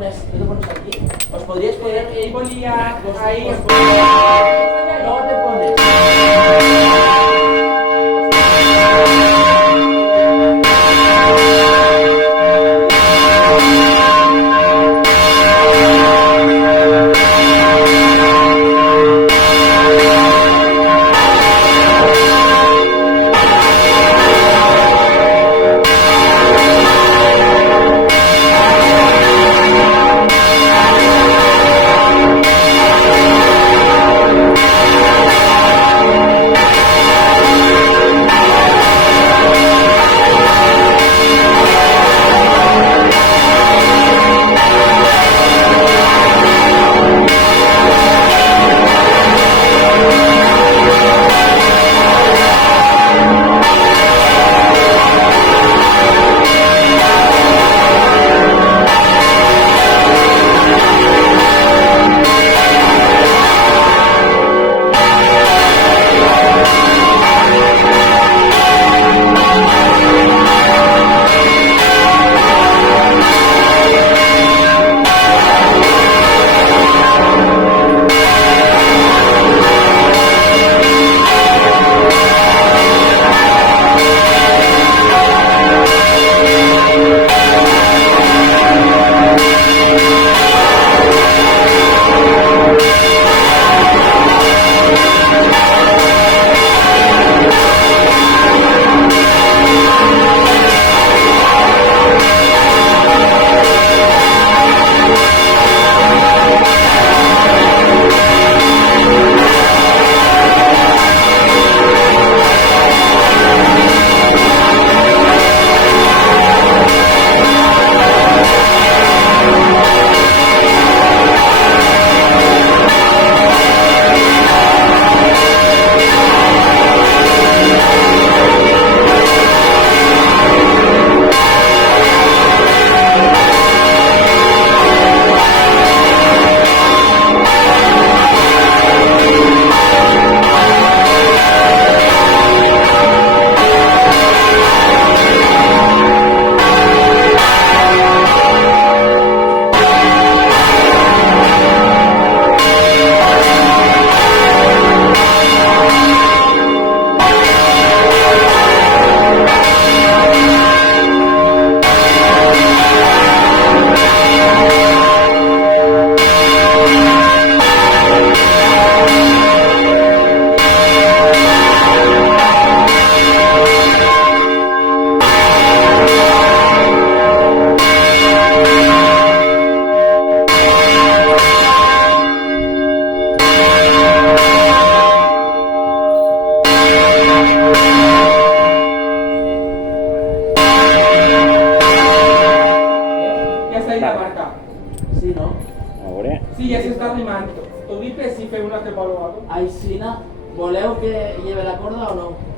tú te pones aquí. Os podríais poner... Él ponía ahí... Luego te pones... Sí, no? Ahora, Sí, ja s'està animant. Tu dius que sí, fem un altre palo alto? Aixina, voleu que lleve la corda o no?